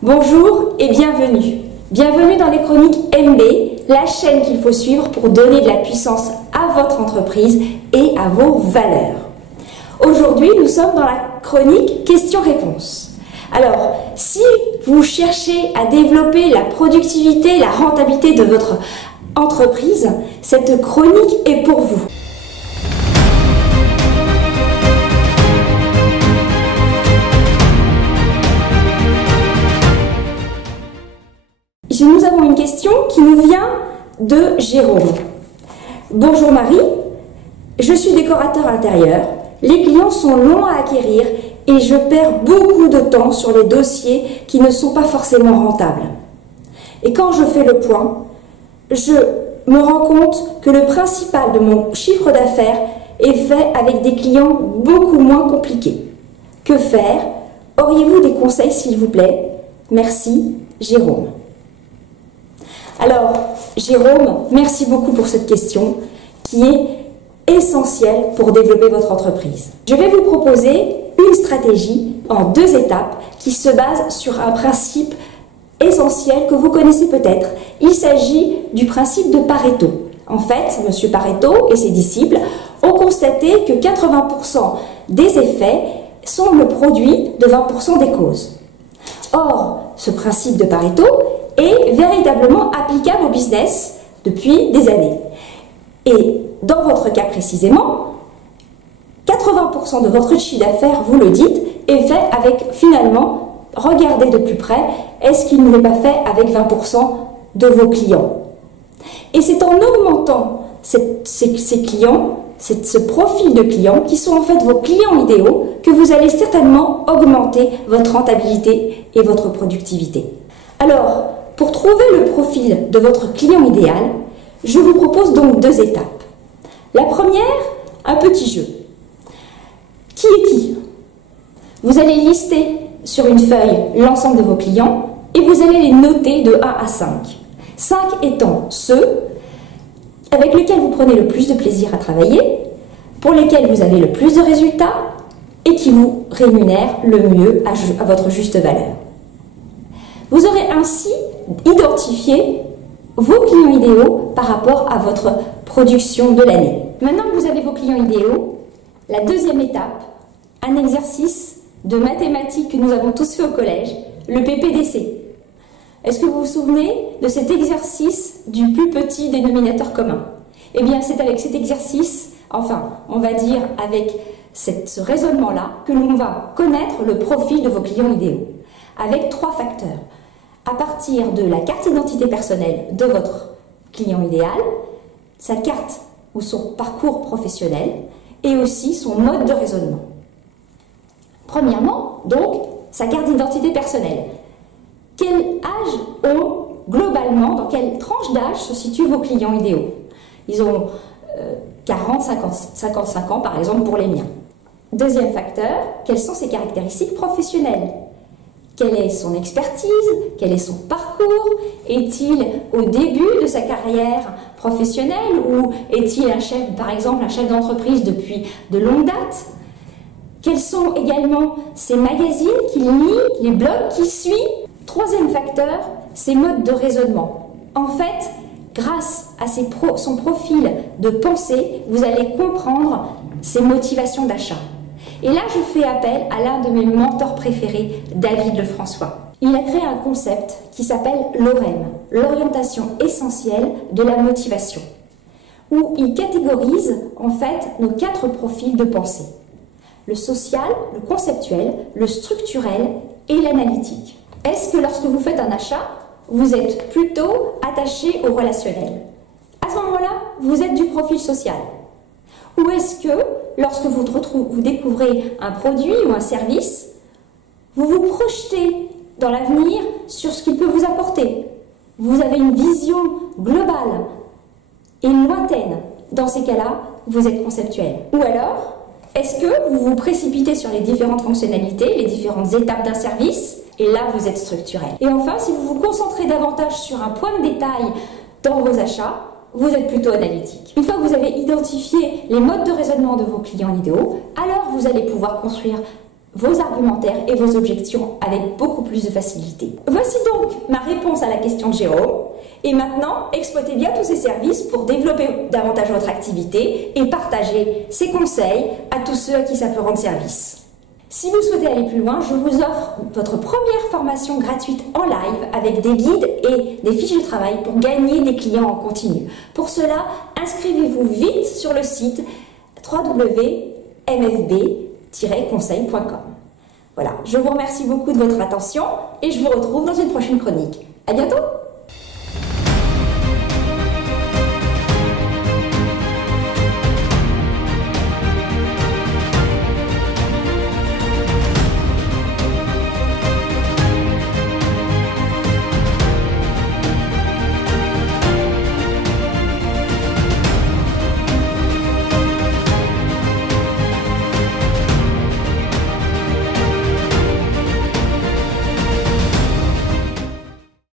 Bonjour et bienvenue. Bienvenue dans les chroniques MB, la chaîne qu'il faut suivre pour donner de la puissance à votre entreprise et à vos valeurs. Aujourd'hui, nous sommes dans la chronique questions-réponses. Alors, si vous cherchez à développer la productivité, la rentabilité de votre entreprise, cette chronique est pour vous. Nous avons une question qui nous vient de Jérôme. Bonjour Marie, je suis décorateur intérieur. Les clients sont longs à acquérir et je perds beaucoup de temps sur les dossiers qui ne sont pas forcément rentables. Et quand je fais le point, je me rends compte que le principal de mon chiffre d'affaires est fait avec des clients beaucoup moins compliqués. Que faire? Auriez-vous des conseils s'il vous plaît? Merci, Jérôme. Alors, Jérôme, merci beaucoup pour cette question qui est essentielle pour développer votre entreprise. Je vais vous proposer une stratégie en 2 étapes qui se base sur un principe essentiel que vous connaissez peut-être. Il s'agit du principe de Pareto. En fait, M. Pareto et ses disciples ont constaté que 80% des effets sont le produit de 20% des causes. Or, ce principe de Pareto est véritablement applicable au business depuis des années. Et dans votre cas précisément, 80% de votre chiffre d'affaires, vous le dites, est fait avec finalement, regardez de plus près, est-ce qu'il n'est pas fait avec 20% de vos clients? Et c'est en augmentant ces clients, ce profil de clients, qui sont en fait vos clients idéaux, que vous allez certainement augmenter votre rentabilité et votre productivité. Alors, pour trouver le profil de votre client idéal, je vous propose donc 2 étapes. La première, un petit jeu. Qui est qui? Vous allez lister sur une feuille l'ensemble de vos clients et vous allez les noter de 1 à 5. 5 étant ceux avec lesquels vous prenez le plus de plaisir à travailler, pour lesquels vous avez le plus de résultats et qui vous rémunèrent le mieux à votre juste valeur. Vous aurez ainsi identifié vos clients idéaux par rapport à votre production de l'année. Maintenant que vous avez vos clients idéaux, la 2e étape, un exercice de mathématiques que nous avons tous fait au collège, le PPDC. Est-ce que vous vous souvenez de cet exercice du plus petit dénominateur commun? Eh bien, c'est avec cet exercice, enfin, on va dire avec ce raisonnement-là, que l'on va connaître le profil de vos clients idéaux, avec 3 facteurs. À partir de la carte d'identité personnelle de votre client idéal, sa carte ou son parcours professionnel et aussi son mode de raisonnement. Premièrement, donc, sa carte d'identité personnelle. Quel âge ont globalement, dans quelle tranche d'âge se situent vos clients idéaux? Ils ont 40, 50, 55 ans par exemple pour les miens. 2e facteur, quelles sont ses caractéristiques professionnelles? Quelle est son expertise? Quel est son parcours? Est-il au début de sa carrière professionnelle ou est-il un chef, par exemple, un chef d'entreprise depuis de longue date? Quels sont également ses magazines qu'il lit, les blogs qu'il suit? 3e facteur, ses modes de raisonnement. En fait, grâce à son profil de pensée, vous allez comprendre ses motivations d'achat. Et là, je fais appel à l'un de mes mentors préférés, David Lefrançois. Il a créé un concept qui s'appelle l'OREM, l'orientation essentielle de la motivation, où il catégorise en fait nos 4 profils de pensée. Le social, le conceptuel, le structurel et l'analytique. Est-ce que lorsque vous faites un achat, vous êtes plutôt attaché au relationnel? À ce moment-là, vous êtes du profil social. Ou est-ce que, lorsque vous découvrez un produit ou un service, vous vous projetez dans l'avenir sur ce qu'il peut vous apporter? Vous avez une vision globale et lointaine. Dans ces cas-là, vous êtes conceptuel. Ou alors, est-ce que vous vous précipitez sur les différentes fonctionnalités, les différentes étapes d'un service, et là, vous êtes structurel. Et enfin, si vous vous concentrez davantage sur un point de détail dans vos achats, vous êtes plutôt analytique. Une fois que vous avez identifié les modes de raisonnement de vos clients idéaux, alors vous allez pouvoir construire vos argumentaires et vos objections avec beaucoup plus de facilité. Voici donc ma réponse à la question de Jérôme. Et maintenant, exploitez bien tous ces services pour développer davantage votre activité et partager ces conseils à tous ceux à qui ça peut rendre service. Si vous souhaitez aller plus loin, je vous offre votre première formation gratuite en live avec des guides et des fiches de travail pour gagner des clients en continu. Pour cela, inscrivez-vous vite sur le site www.mfb-conseil.com. Voilà, je vous remercie beaucoup de votre attention et je vous retrouve dans une prochaine chronique. À bientôt!